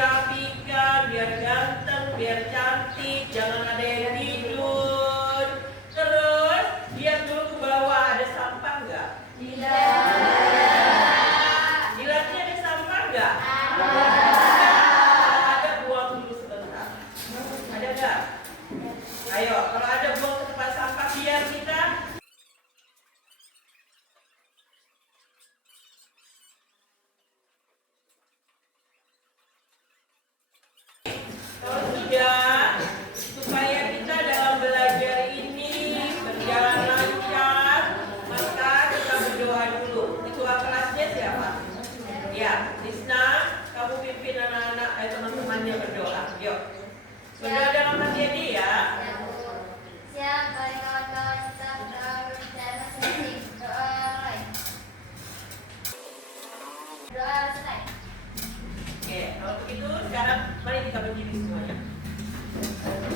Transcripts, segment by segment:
dirapikan, biar ganteng, biar cantik, jangan ada yang tidur. Terus lihat dulu ke bawah, ada sampah nggak? Tidak. Jilatnya ada sampah nggak? Ada, buang dulu sebentar. Ada nggak? Ayo, kalau ada buang ke tempat sampah biar kita. Kalau sudah, supaya kita dalam belajar ini berjalan lancar, maka kita berdoa dulu. Ketua kelasnya siapa? Ya, Lisna, kamu pimpin anak-anak, teman-temannya berdoa. Yuk. Sudah dalam hati ini ya. Siap, mari kawan-kawan kita berdoa berbicara masing-masing. Doa mulai. Doa selesai. Oke, kalau begitu sekarang mari kita berdiri semuanya.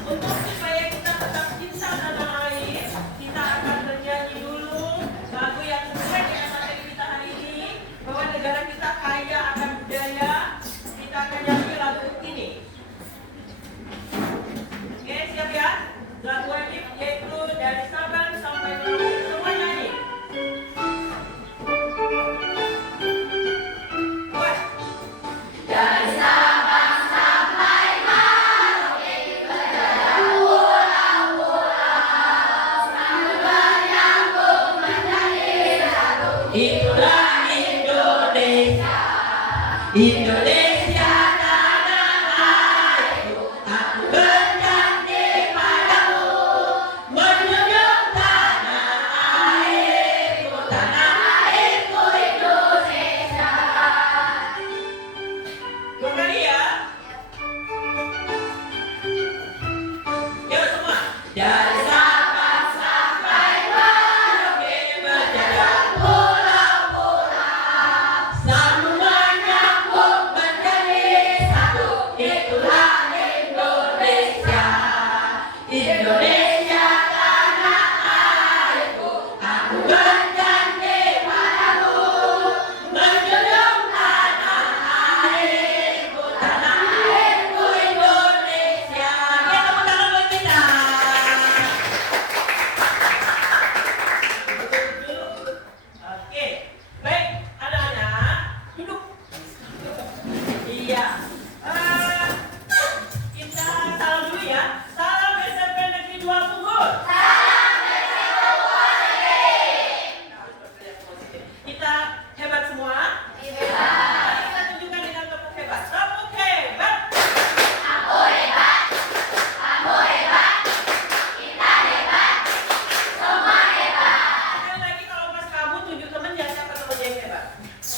Untuk supaya kita tetap cinta tanah air, kita akan bernyanyi dulu lagu yang sesuai dengan materi kita hari ini, bahwa negara kita kaya akan budaya. Kita akan nyanyi lagu ini. Oke, siap ya? Lagu wajib yaitu dari Sabang sampai Merauke. Semua nyanyi. Dari Sabang sampai Merauke, pulau-pulau sambil menyambung menjadi satu. Itulah Indonesia. Indonesia tanah airku, aku berjanji padamu, menjunjung tanah airku Indonesia. Dua kali ya. Yuk semua. Dari Sabang sampai Merauke, berjalan pulau-pulau sambung menyambung menjadi satu. Itulah Indonesia. Indonesia tanah airku, aku berjanji padamu, menjunjung tanah airku Indonesia. Oke, tepuk tangan buat kita. Oke, baik anak-anak, duduk. Iya. Kita salam dulu ya. Salam SMP Negeri 2 Bungur. Kita hebat semua. Mari kita tunjukkan dengan tepuk hebat. Tepuk hebat. Sekali lagi kalau pas kamu tunjuk temennya siapa temennya yang hebat.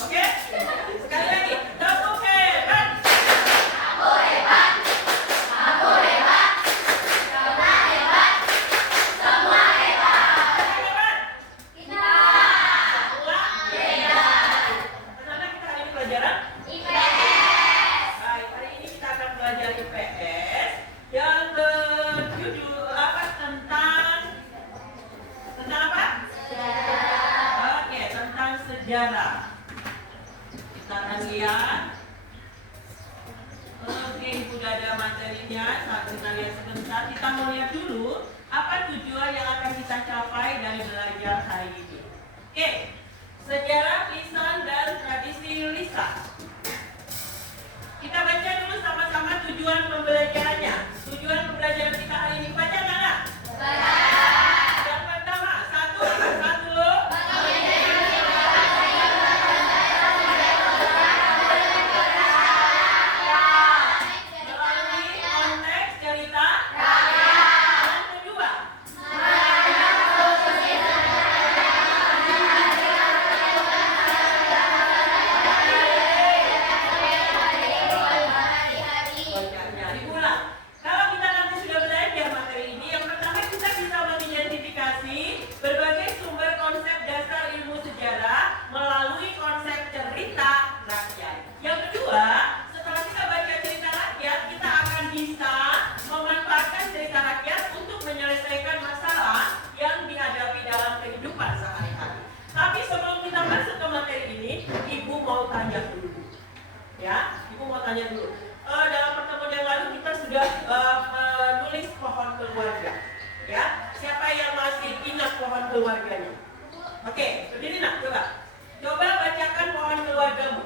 Oke? Sekali lagi. Tepuk hebat. Hebat. Ulang. Anak-anak, kita hari ini pelajaran. Baik, hari ini kita akan belajar IPS yang berjudul apa tentang apa? Oke, tentang sejarah. Kita akan lihat. Oke, sudah ada materinya. Saat kita lihat sebentar, kita mau lihat dulu apa tujuan yang akan kita capai dari belajar hari ini. Oke, sejarah lisan dan tradisi lisan. Kita baca dulu sama-sama tujuan pembelajarannya. Tujuan pembelajaran kita hari ini, baca nggak? Yang pertama, satu. Melalui konteks cerita. Yang kedua, diulang. Kalau kita nanti sudah belajar materi ini, yang pertama kita bisa mengidentifikasi berbagai sumber konsep dasar ilmu sejarah melalui konsep cerita rakyat. Yang kedua, setelah kita baca cerita rakyat, kita akan bisa memanfaatkan cerita rakyat untuk menyelesaikan masalah yang dihadapi dalam kehidupan sehari-hari. Tapi sebelum kita masuk ke materi ini, Ibu mau tanya dulu. Ya, Ibu mau tanya dulu. dalam pertemuan yang lalu kita sudah menulis pohon keluarga. Ya, siapa yang masih ingat pohon keluarganya? Oke, berdiri nak, coba. Coba bacakan pohon keluargamu.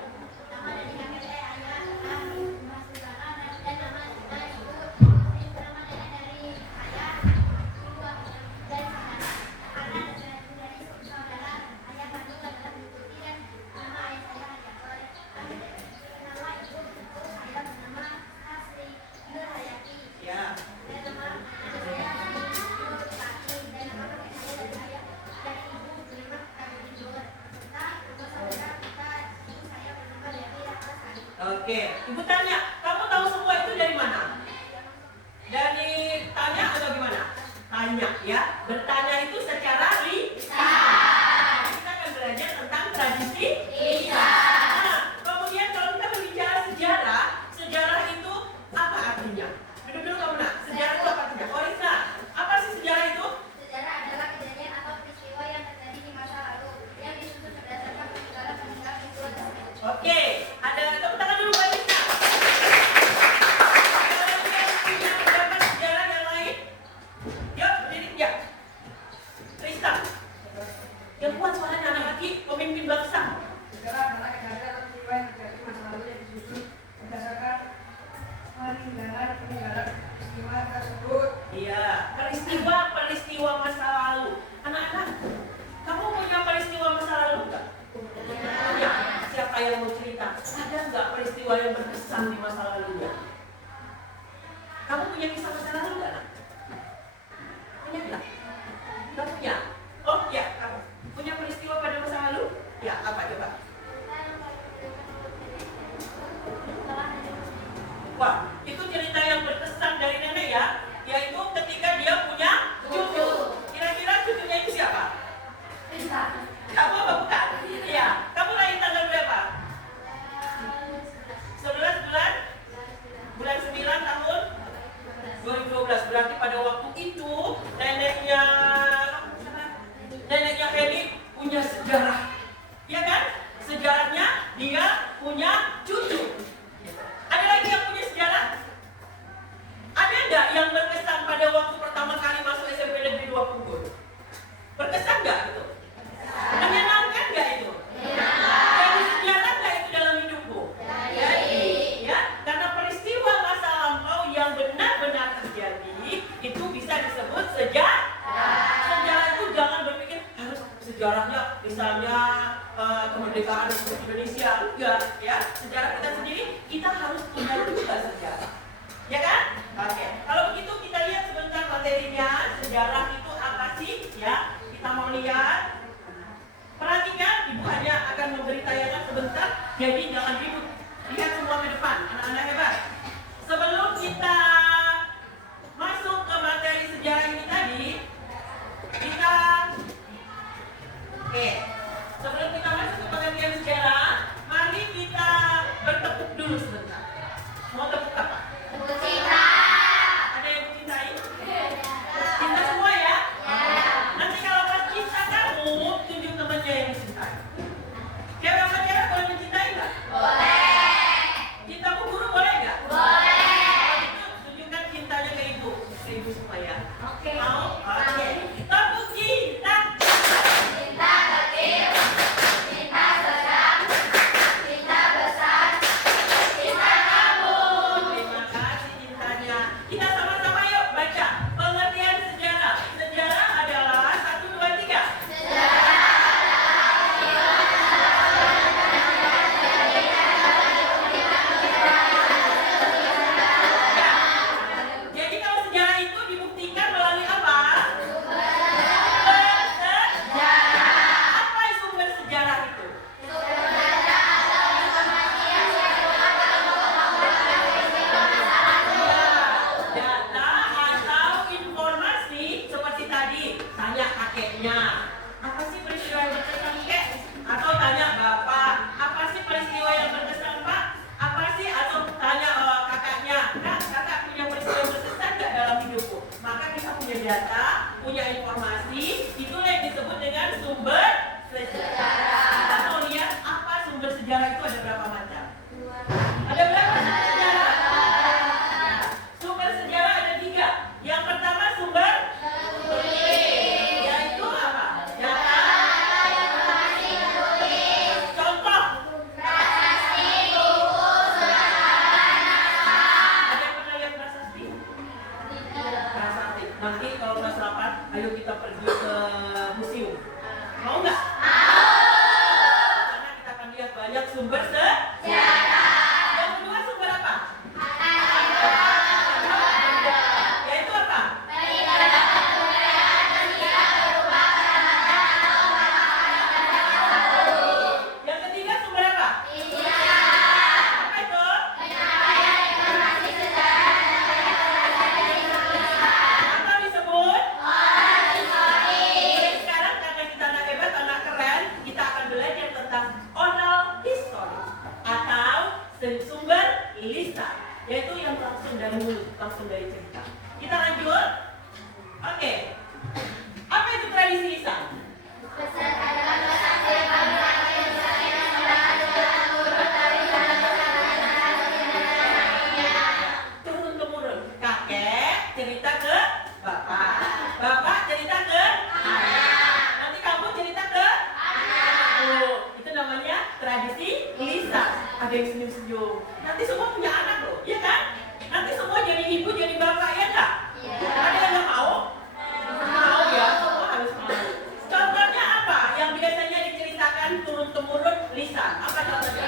Oke, Ibu tanya, kamu tahu semua itu dari mana? Dari tanya atau gimana? Tanya ya, bertanya itu secara lisan. Kita akan belajar tentang tradisi lisan. Nah, kemudian kalau kita berbicara sejarah, sejarah itu apa artinya? Duduk dulu kamu nak, sejarah itu apa artinya? Orisa, apa sih sejarah itu? Sejarah adalah kejadian atau peristiwa yang terjadi di masa lalu yang disusun berdasarkan peninggalan peristiwa tersebut. Oke, ada tepuk tangan dulu buat Risa. Ada yang punya pendapat sejarah yang lain? Yuk, berdiri ya. Risa, yang kuat suaranya anak laki, pemimpin bangsa. Sejarah adalah kejadian atau peristiwa yang terjadi di masa lalu yang disusun berdasarkan peninggalan peristiwa tersebut. Iya, peristiwa masa lalu. Anak-anak, kamu punya peristiwa masa lalu nggak? Punya. Siapa yang mau cerita? Ada nggak peristiwa yang berkesan di masa lalunya? Kamu punya kisah masa lalu nggak, nak? Punya nggak? Nggak punya? Oh ya, kamu punya peristiwa pada masa lalu? Ya, apa coba? Wah, itu cerita yang berkesan dari nenek ya, yaitu ketika dia punya cucu. Kira-kira cucunya itu siapa? Kamu apa bukan? Iya. Kamu lahir tanggal berapa? 11 bulan 9 tahun 2012. Berarti pada waktu itu neneknya Heli punya sejarah. Ya kan? Sejarahnya dia punya cucu. Ada lagi yang punya sejarah? Ada enggak yang berkesan pada waktu pertama kali masuk SMP Negeri 2 Pugur? Berkesan enggak itu? Menyenangkan enggak itu? Jadi sejarah enggak itu dalam hidupku? Jadi, ya, karena peristiwa masa lampau yang benar-benar terjadi itu bisa disebut sejarah. Sejarah itu jangan berpikir harus sejarahnya misalnya kemerdekaan Republik Indonesia, enggak ya. Sejarah kita sendiri, kita harus punya juga sejarah. Ya kan? Oke. Kalau begitu kita lihat sebentar materinya. Sejarah itu apa sih? Ya, kita mau lihat. Perhatikan, Ibu hanya akan memberi tayangan sebentar. Jadi jangan ribut. Lihat semua ke depan, anak-anak hebat. Sebelum kita masuk ke materi sejarah ini tadi, kita sebelum kita masuk ke pengertian sejarah, mari kita bertepuk dulu sebentar. Mau tepuk apa? Ada yang mencintai? Cinta semua ya? Nanti kalau pas cinta kamu, tunjuk temannya yang mencintai. Cewek sama cewek boleh mencintai nggak? Boleh. Cintamu guru boleh nggak? Boleh. Kalau itu tunjukkan cintanya ke ibu semua ya. Oke. Mau? Oke. Tepuk cinta. Cinta kecil, cinta sedang, cinta besar, cinta kamu. Terima kasih cintanya. Kita sama-sama yuk baca pengertian sejarah. Sejarah adalah 1, 2, 3. Jadi kalau sejarah itu dibuktikan melalui apa? Apa sumber sejarah itu? Data atau informasi seperti tadi. Tanya kakeknya, apa sih peristiwa yang berkesan kek? Atau tanya bapak, apa sih peristiwa yang berkesan pak? Apa sih? Atau tanya kakaknya, kakak punya peristiwa yang berkesan gak dalam hidupku? Maka kita punya data, punya informasi, itulah yang disebut dengan sumber sejarah. Kita mau lihat apa sumber sejarah itu ada berapa macam? Ada berapa sumber sejarah? kita pergi ke museum? Mau nggak? Karena kita akan lihat banyak sumber sejarah. Yang kedua sumber apa? Yaitu apa? Yang ketiga sumber apa? Apa itu? Apa disebut? Jadi sekarang karena kita anak hebat, anak keren, kita akan belajar tentang oral history atau sumber lisan, yaitu yang langsung dari mulut, langsung dari cerita. Kita lanjut. Oke. Apa itu tradisi lisan? Turun temurun. Kakek cerita ke bapak, bapak cerita ke anak, nanti kamu cerita ke anak. Oh, itu namanya tradisi lisan. Ada yang senyum-senyum. Nanti semua punya anak loh, ya kan? Nanti semua jadi ibu, jadi bapak, ya enggak? Ada yang nggak mau? Mau ya, semua harus mau. Contohnya apa? Yang biasanya diceritakan turun temurun lisan. Apa contohnya?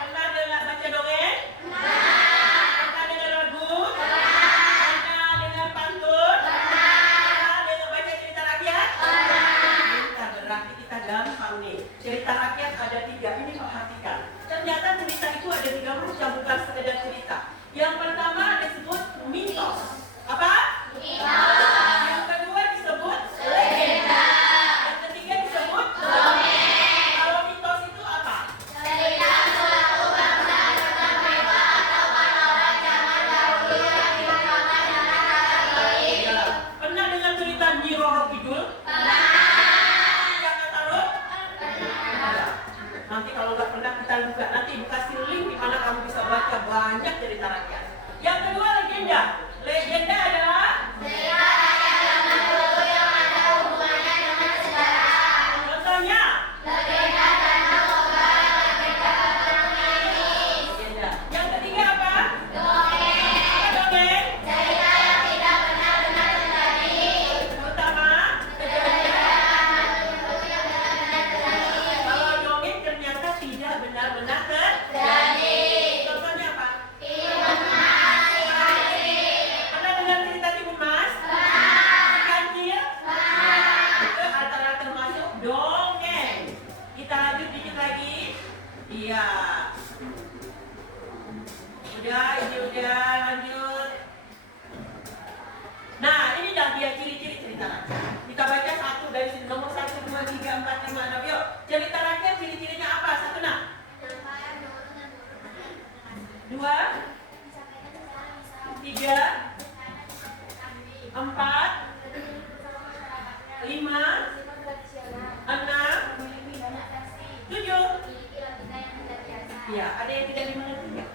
Pernah dengar baca dongeng? Pernah dengar lagu? Pernah dengar pantun? Pernah dengar baca cerita rakyat? Kita berarti kita gampang nih. Cerita rakyat ada 3, ini perhatikan. Ternyata cerita itu ada 3 macam, bukan sekedar cerita. Yang pertama disebut mitos. Apa? Mitos. Yang kedua disebut legenda. Yang ketiga disebut dongeng. Kalau mitos itu apa? Iya. Pernah dengar cerita Nyi Roro Kidul? Yang Katarup? Nanti kalau nggak pernah kita buka, nanti dikasih link di mana kamu bisa baca banyak cerita rakyat. Yang kedua legenda. Legenda adalah contohnya legenda. Yang ketiga apa? Apa dongeng? Pertama, kalau dongeng ternyata tidak benar-benar terjadi. Contohnya apa? Pernah dengar cerita Timun Mas? Kancil? Itu antara termasuk dongeng. Kita lanjut dikit lagi. Iya. Udah, ini udah lanjut. Nah, ini dah dia ciri-ciri cerita rakyat. Kita baca satu dari sini, nomor 1, 2, 3, 4, 5, 6. Yuk, cerita rakyat ciri-cirinya apa? 1 nah. 2, 3, 4, 5, 6, 7. Iya, ada yang tidak dimengerti ya?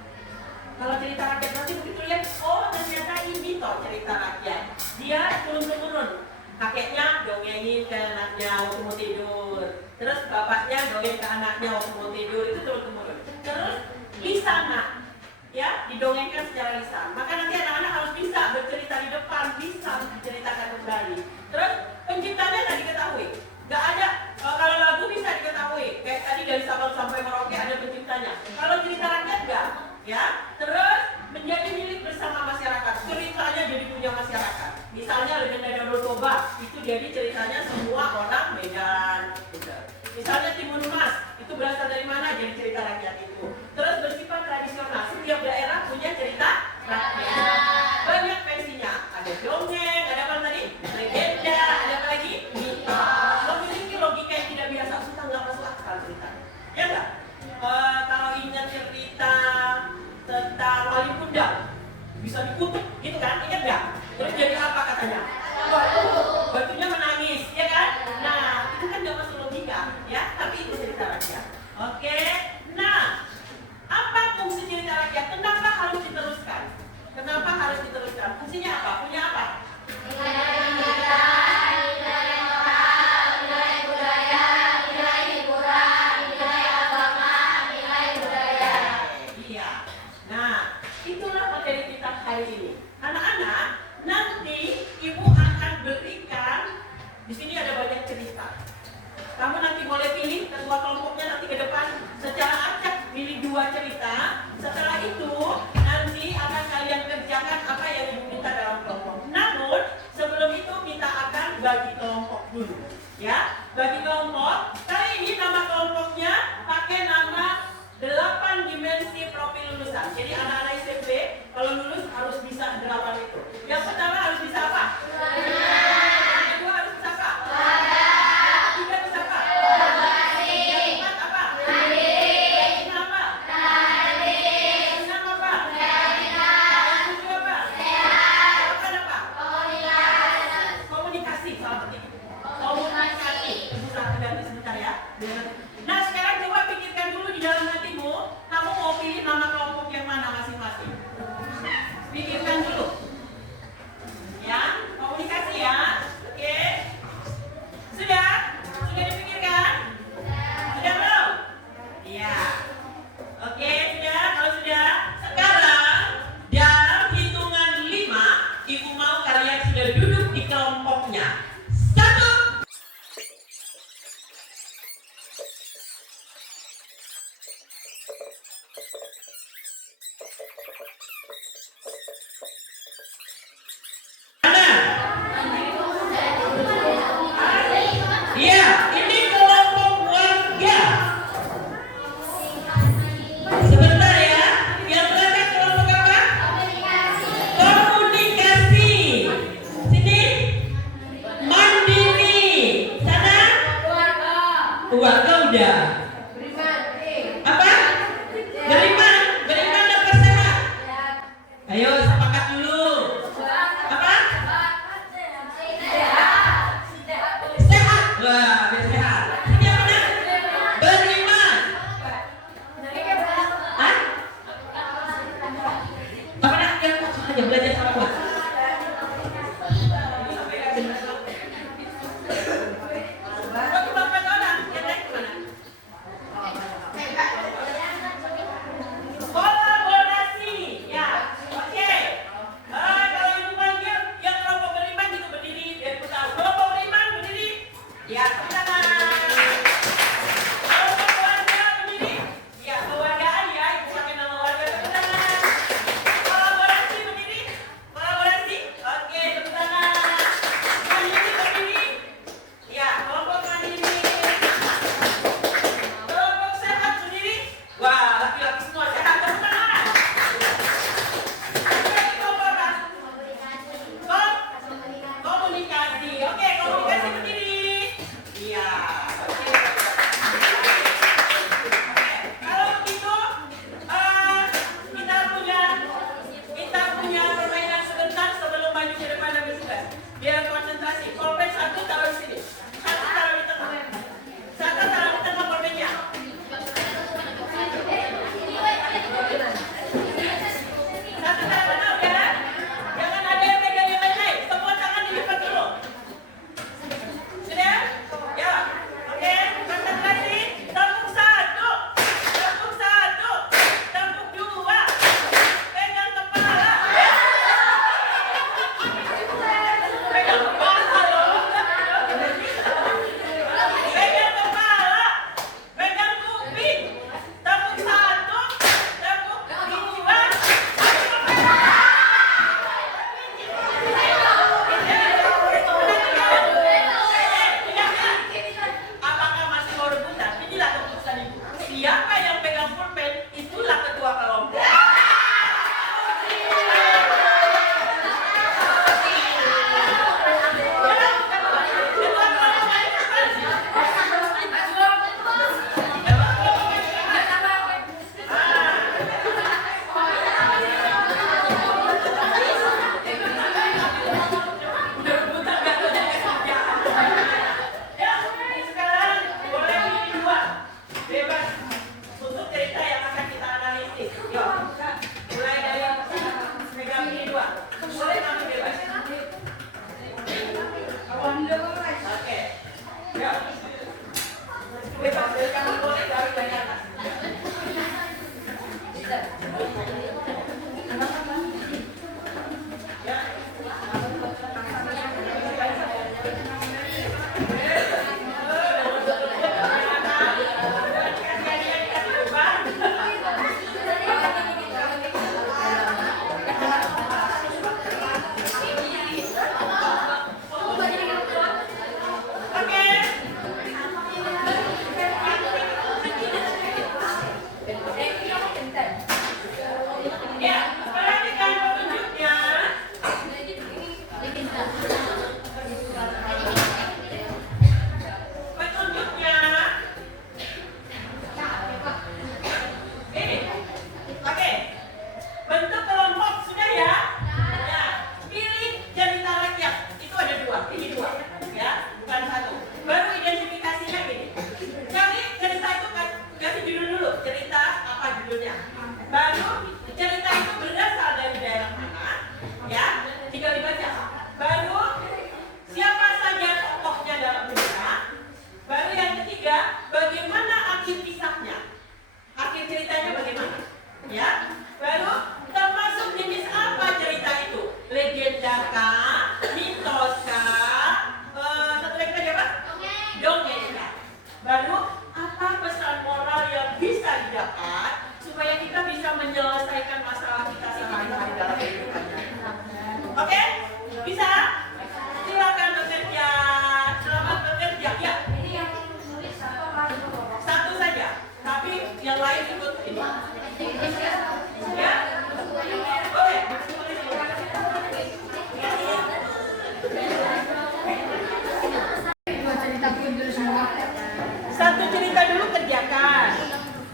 Kalau cerita rakyat nanti begitu lihat, oh ternyata ini toh cerita rakyat. Dia turun-temurun. Kakeknya dongengin ke anaknya waktu mau tidur. Terus bapaknya dongeng ke anaknya waktu mau tidur. Itu turun-temurun. Terus lisan, ya, didongengkan secara lisan. Maka nanti anak-anak harus bisa bercerita di depan, bisa diceritakan kembali. Terus penciptanya nggak diketahui. Nggak ada, kalau lagu bisa diketahui. Kayak tadi dari Sabang sampai Merauke ada penciptanya. Kalau cerita rakyat nggak, ya. Terus menjadi milik bersama masyarakat. Ceritanya jadi punya masyarakat. Misalnya legenda Danau Toba, itu jadi ceritanya semua orang Medan. Misalnya Timun Mas, itu berasal dari mana?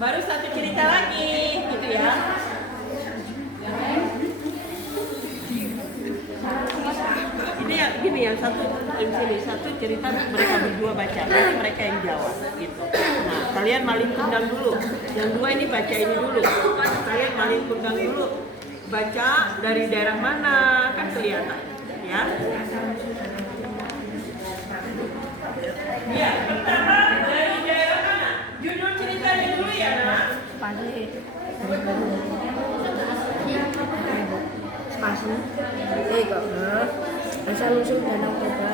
baru satu cerita lagi gitu ya. Ini ya gini ya, satu cerita mereka berdua baca, nanti mereka yang jawab gitu. Nah, kalian maling kundang dulu, yang dua ini baca ini dulu. Kalian maling kundang dulu, baca dari daerah mana kan kelihatan ya. Ya, pertama dari daerah mana? Judul ceritanya dulu ya, Nak. Asal usul Danau Toba.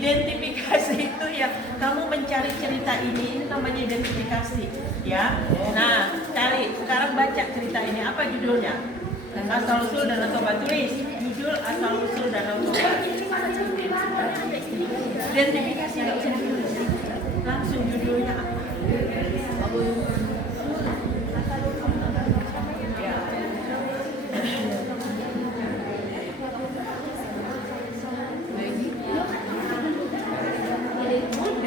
Identifikasi itu ya, kamu mencari cerita ini namanya identifikasi ya. Nah, cari, sekarang baca cerita ini, apa judulnya? Asal usul Danau Toba, tulis judul asal usul Danau Toba. Identifikasi nggak usah ditulis, langsung judulnya apa?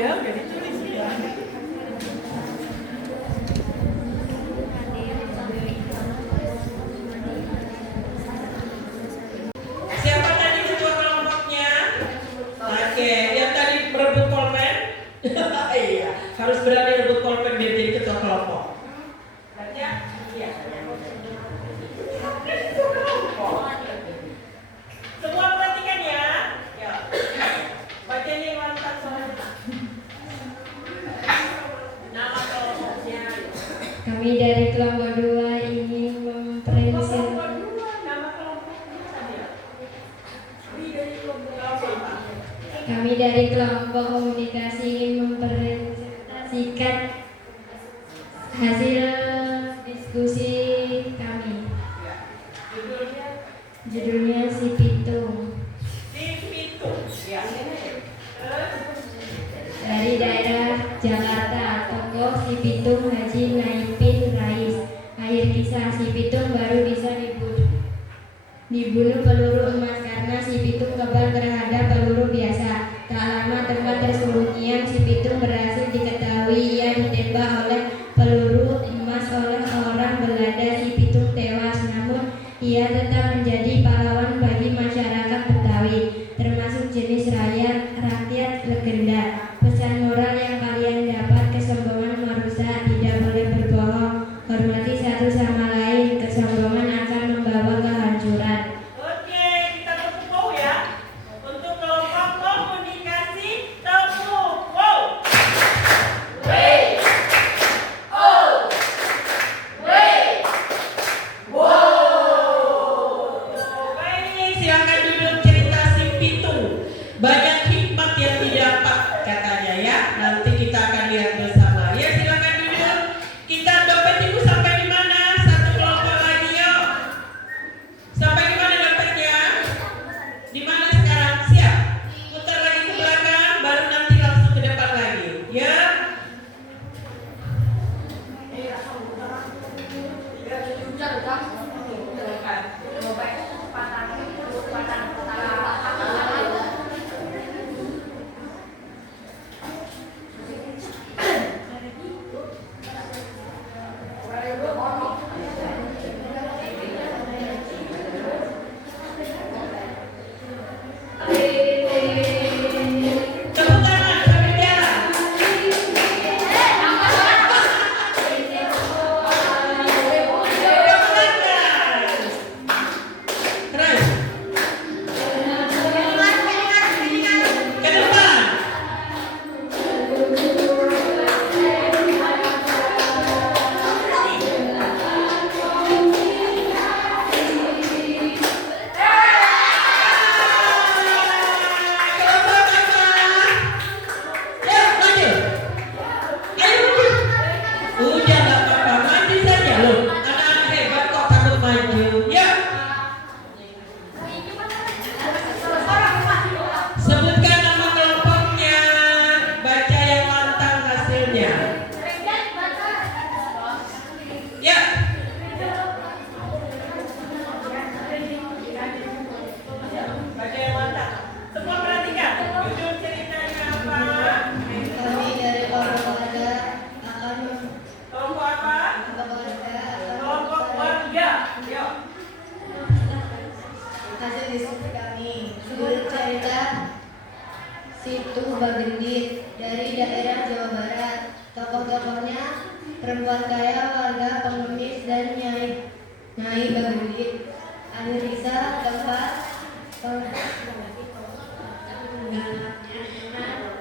Udah ditulis ya. Siapa tadi ketua kelompoknya? Oke, yang tadi berebut pulpen? Iya, harus berani rebut pulpen biar jadi ketua kelompok. Baca? Iya. Semua perhatikan ya. Ya. Baca ini lantas soalnya. Nama kelompoknya. Kami dari kelompok 2 ingin mempresentasikan. Nama kelompoknya tadi ya. Kelompok. Kami dari kelompok komunikasi ingin mempresentasikan hasil diskusi kami. Judulnya Si Pitung. Si Pitung. Ya. Dari daerah Jakarta, tokoh Si Pitung Haji Naipin Rais. Akhir kisah, Si Pitung baru bisa dibunuh peluru emas karena si Pitung kebal terhadap peluru biasa. Tak lama tempat tersembunyian si Pitung berhasil diketahui. Ia ditembak oleh peluru emas oleh orang Belanda. Si Pitung tewas, namun ia tetap menjadi pahlawan bagi masyarakat Betawi, termasuk jenis rakyat legenda. Pesan moral yang kalian dapat: kesombongan merusak, tidak boleh berbohong, hormati satu sama lain, kesombongan akan membawa kehancuran. Oke, kita tepuk wow ya. Untuk kelompok komunikasi tepuk wow. Baik, silakan duduk. Cerita si Pitung. Banyak hikmat yang didapat katanya ya. Nanti kita akan lihat bersama. Ya, silakan duduk. Kita dompet ibu sampai di mana? Satu kelompok lagi yuk. Sampai di mana dompetnya? Di mana sekarang? Siap. Putar lagi ke belakang, baru nanti langsung ke depan lagi. Ya. Tepuk tangan sambil jalan. Terus ke depan. Kelompok apa? Ya, maju. Ayo maju. Udah gak apa-apa, maju saja loh. Anak-anak hebat kok takut maju. Ya. Sebutkan nama kelompoknya. Baca yang lantang hasilnya. Ya. Baca yang lantang. Semua perhatikan. Judul ceritanya apa? Kami dari keluarga akan Kelompok apa? Kelompok warga. Yuk. hasil diskusi kami. Judul cerita Situ Bagendit dari daerah Jawa Barat. Tokoh-tokohnya perempuan kaya, warga pengemis, dan Nyai Bagendit. Analisa tempat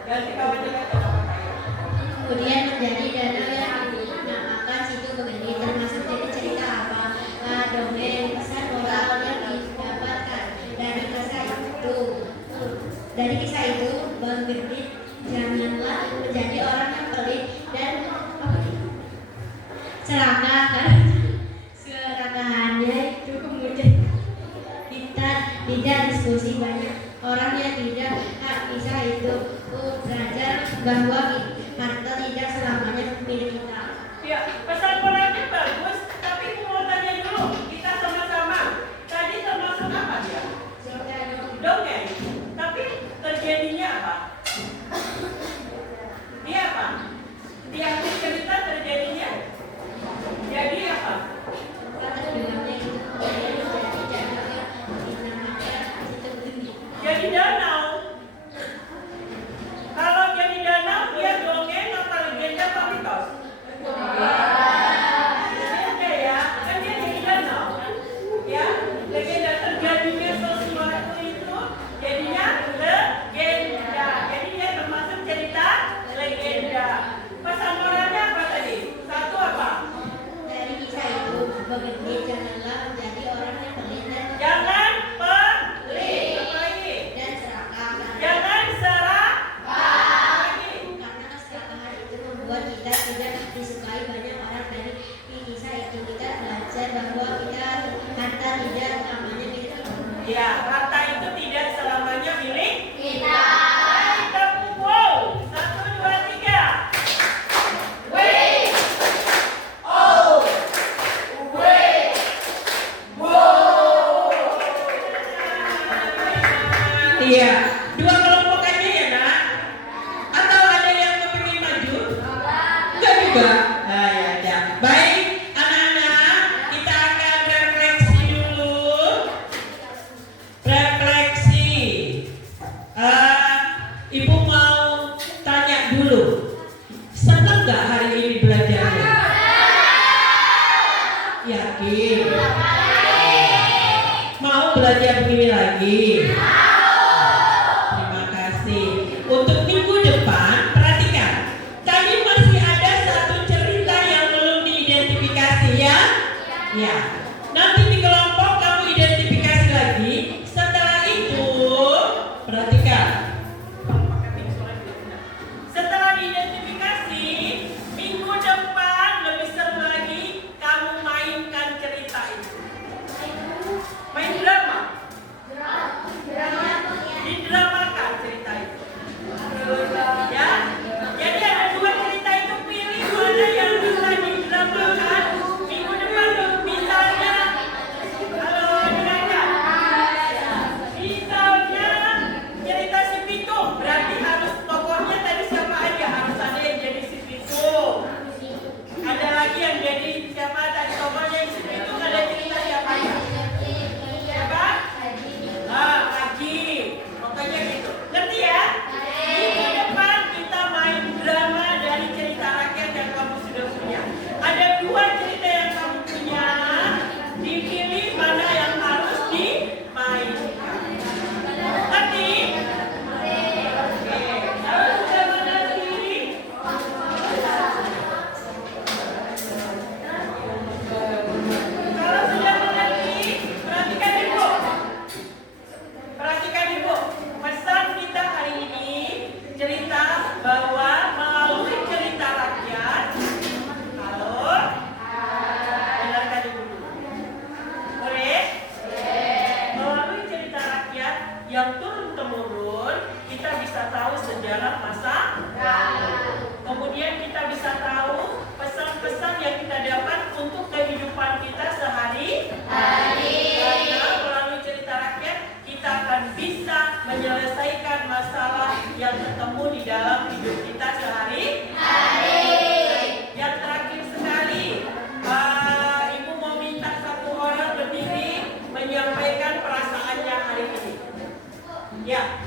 Ganti kawannya kata. kemudian menjadi danau yang dinamakan Situ Bagendit. Termasuk jadi cerita apa? Dongeng, pesan moral yang didapatkan dari kisah itu. Bagendit janganlah menjadi orang yang pelit dan serakah, karena serakahannya itu kemudian kita tidak diskusi banyak orang yang tidak kisah itu belajar bahwa harta tidak selamanya milik kita. Ya, pesan moralnya bagus, tapi aku mau tanya dulu. Kita sama-sama. Tadi termasuk apa dia? Dongeng. Tapi terjadinya apa? Dia apa? Di akhir cerita terjadinya jadi apa? Jadi danau. Kalau jadi danau, dia dongeng apa legenda apa mitos? Legenda ya, kan dia jadi danau. Ya, legenda terjadinya sesuatu itu jadinya legenda. Jadi dia termasuk cerita legenda. Pesan moralnya apa tadi? Satu apa? Dari kisah itu, Bagendit janganlah menjadi orang yang pelit dan Jangan pelit. Apa lagi? dan serakah. Jangan serakah. Lagi. Karena keserakahan itu membuat kita tidak disukai banyak orang. Dari kisah itu kita belajar bahwa harta tidak selamanya milik kita. Ya, harta itu tidak selamanya milik Kita. kita. Wow, 1, 2, 3. Iya, 2 kelompok aja ya nak? Atau ada yang kepingin maju? Enggak juga. Nah, ya, ya. Baik, anak-anak, kita akan refleksi dulu. Refleksi. Ibu mau tanya dulu. Senang nggak hari ini belajarnya? Yakin? Mau belajar begini lagi? Terima kasih. Untuk minggu depan, perhatikan. Tadi masih ada satu cerita yang belum diidentifikasi ya? Ya. Nanti di kelompok kamu identifikasi lagi. Setelah itu, perhatikan. Setelah diidentifikasi, minggu depan lebih seru lagi kamu mainkan cerita itu. Main drama. Didramakan cerita itu. Ya. Jadi ada 2 cerita itu, pilih mana yang bisa didramakan. Minggu depan misalnya, halo dengarkan. Misalnya cerita si Pitung, berarti harus tokohnya tadi siapa aja? Harus ada yang jadi si Pitung. Ada lagi yang jadi siapa tadi tokohnya si Pitung, ada cerita siapa aja? Siapa? Haji. Pokoknya gitu. Ngerti ya? Minggu depan kita main drama dari cerita rakyat yang kamu sudah punya. Ada 2 cerita yang kamu punya. Dipilih mana yang harus dimainkan. Ngerti? Oke. Kalau sudah mengerti, perhatikan ibu. Perhatikan ibu. Pesan kita hari ini cerita bahwa melalui cerita rakyat. Halo. Dengarkan ibu dulu. Boleh? Melalui cerita rakyat yang turun temurun, kita bisa tahu sejarah masa lalu. Kemudian kita bisa tahu pesan-pesan yang kita dapat untuk kehidupan kita sehari-hari. Karena melalui cerita rakyat kita akan bisa menyelesaikan masalah yang ketemu di dalam hidup kita sehari-hari. Yang terakhir sekali, Ibu mau minta 1 orang berdiri menyampaikan perasaannya hari ini. Ya.